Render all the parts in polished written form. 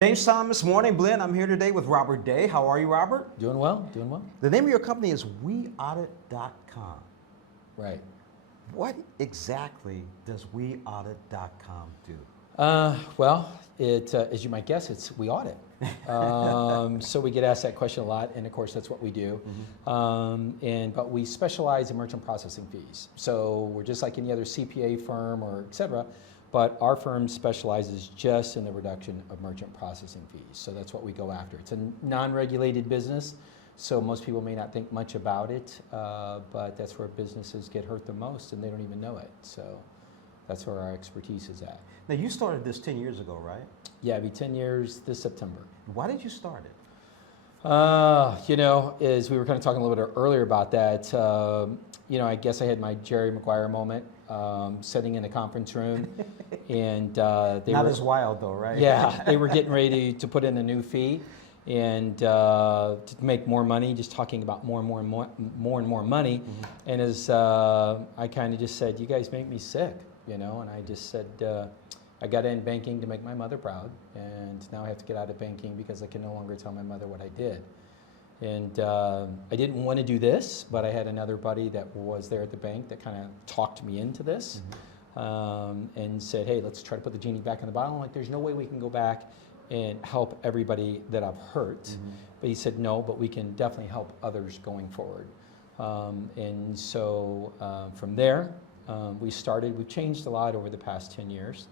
James Thomas, morning blend. I'm here today with Robert Day. How are you, Robert? Doing well, doing well. The name of your company is weaudit.com. Right. What exactly does weaudit.com do? Well, as you might guess, we audit. So we get asked that question a lot, and of course that's what we do. But we specialize in merchant processing fees. So we're just like any other CPA firm or et cetera, but our firm specializes just in the reduction of merchant processing fees. So that's what we go after. It's a non-regulated business, so most people may not think much about it, but that's where businesses get hurt the most, and they don't even know it. So that's where our expertise is at. Now, you started this 10 years ago, right? Yeah, it'll be 10 years this September. Why did you start it? As we were kind of talking a little bit earlier about that, I guess I had my Jerry Maguire moment, sitting in a conference room, and they Not were, as wild though, right? Yeah, they were getting ready to put in a new fee, and to make more money, just talking about more and more money. And as I kind of just said, you guys make me sick, and I just said, I got in banking to make my mother proud, and now I have to get out of banking because I can no longer tell my mother what I did. And I didn't want to do this, but I had another buddy that was there at the bank that kind of talked me into this, and said, hey, let's try to put the genie back in the bottle. I'm like, there's no way we can go back and help everybody that I've hurt. But he said, no, but we can definitely help others going forward. And so from there, we've changed a lot over the past 10 years.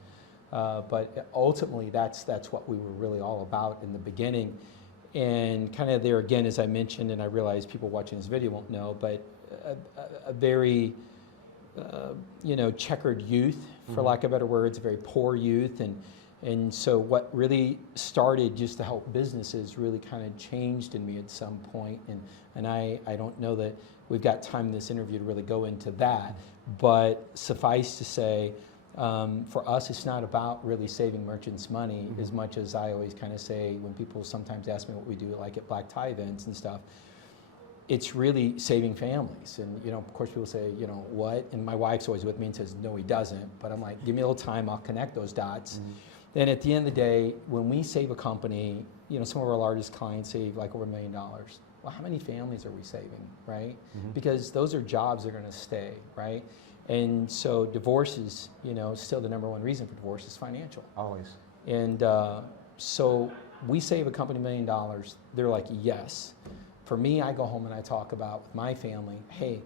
But ultimately, that's what we were really all about in the beginning. And kind of there again, as I mentioned, and I realize people watching this video won't know, but a very, checkered youth, for lack of better words, a very poor youth. And so what really started just to help businesses really kind of changed in me at some point. And I don't know that we've got time in this interview to really go into that, but suffice to say, for us, it's not about really saving merchants money as much as I always kind of say when people sometimes ask me what we do, like at black tie events and stuff, it's really saving families. And, of course people say, what? And my wife's always with me and says, no, he doesn't. But I'm like, give me a little time, I'll connect those dots. Then at the end of the day, when we save a company, some of our largest clients save like over $1 million. Well, how many families are we saving, right? Because those are jobs that are going to stay, right? And so divorce is, still the number one reason for divorce is financial. Always. And so we save a company $1 million. They're like, yes. For me, I go home and I talk about with my family, hey,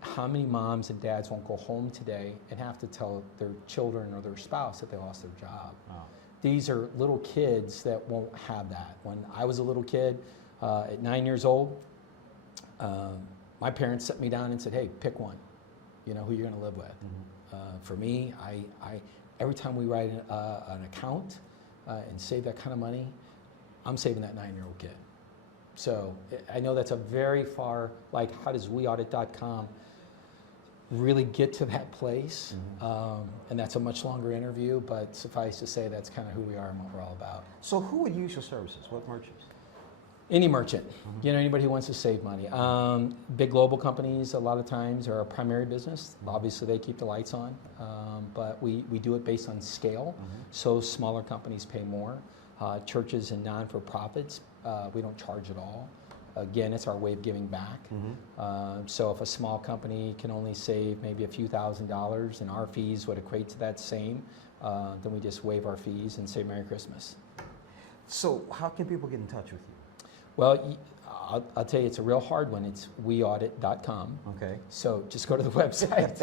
how many moms and dads won't go home today and have to tell their children or their spouse that they lost their job? Wow. These are little kids that won't have that. When I was a little kid, at 9 years old, my parents set me down and said, hey, pick one. Who you're going to live with. For me, I every time we write an account and save that kind of money, I'm saving that 9-year-old kid. So I know that's a very far, like how does weaudit.com really get to that place? And that's a much longer interview, but suffice to say that's kind of who we are and what we're all about. So who would use your services? What merchants? Any merchant, anybody who wants to save money. Big global companies, a lot of times, are our primary business. Obviously, they keep the lights on, but we do it based on scale. So smaller companies pay more. Churches and non-for-profits, we don't charge at all. Again, it's our way of giving back. So if a small company can only save maybe a few $1,000s and our fees would equate to that same, then we just waive our fees and say Merry Christmas. So how can people get in touch with you? Well, I'll tell you, it's a real hard one. It's weaudit.com. Okay. So just go to the website.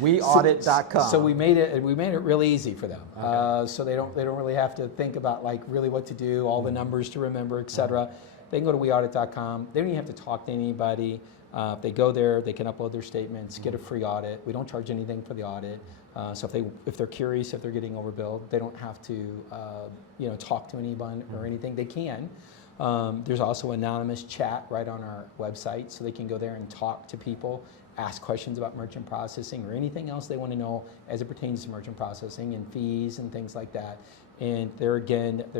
Weaudit.com. So we made it really easy for them. Okay. So they don't really have to think about like really what to do, all the numbers to remember, et cetera. They can go to weaudit.com. They don't even have to talk to anybody. If they go there, they can upload their statements, get a free audit. We don't charge anything for the audit. So if they're curious, if they're getting overbilled, they don't have to talk to anyone or anything. They can. There's also anonymous chat right on our website, so they can go there and talk to people, ask questions about merchant processing or anything else they want to know as it pertains to merchant processing and fees and things like that. And they're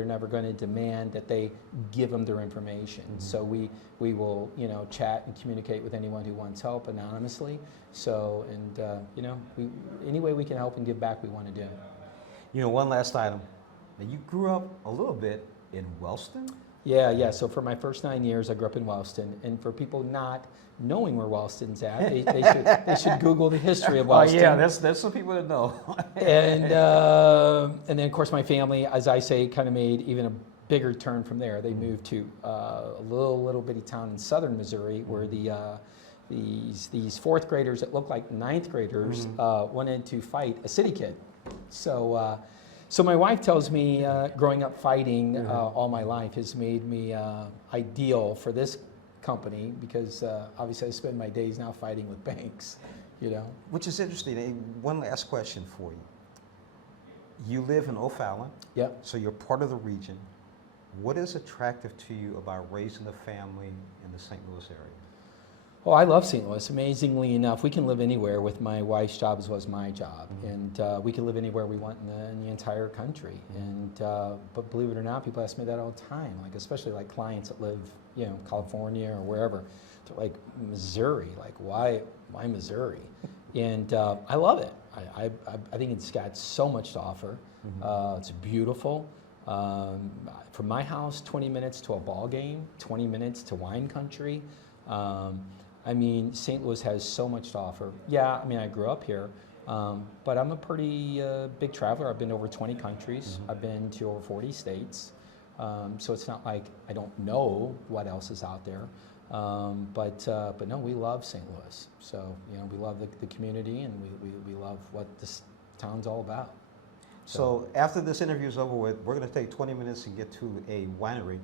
never going to demand that they give them their information. So we will, chat and communicate with anyone who wants help anonymously. So, and any way we can help and give back, we want to do. One last item. Now, you grew up a little bit in Wellston? Yeah. So for my first 9 years, I grew up in Wellston. And for people not knowing where Wellston's at, they should Google the history of Wellston. Oh, yeah, there's some people that know. And then, of course, my family, as I say, kind of made even a bigger turn from there. They moved to a little bitty town in southern Missouri where these fourth graders that look like ninth graders wanted to fight a city kid. So my wife tells me growing up fighting all my life has made me ideal for this company because obviously I spend my days now fighting with banks, you know. Which is interesting. One last question for you. You live in O'Fallon. Yep. So you're part of the region. What is attractive to you about raising a family in the St. Louis area? Well, I love St. Louis. Amazingly enough, we can live anywhere with my wife's job as well as my job, and we can live anywhere we want in the entire country. And but believe it or not, people ask me that all the time. Like especially like clients that live, you know, California or wherever. They're like Missouri. Like why Missouri? And I love it. I think it's got so much to offer. It's beautiful. From my house, 20 minutes to a ball game, 20 minutes to wine country. I mean, St. Louis has so much to offer. Yeah, I mean, I grew up here, but I'm a pretty big traveler. I've been to over 20 countries. I've been to over 40 states. So it's not like I don't know what else is out there. But no, we love St. Louis. So, you know, we love the community and we love what this town's all about. So after this interview is over with, we're going to take 20 minutes and get to a winery.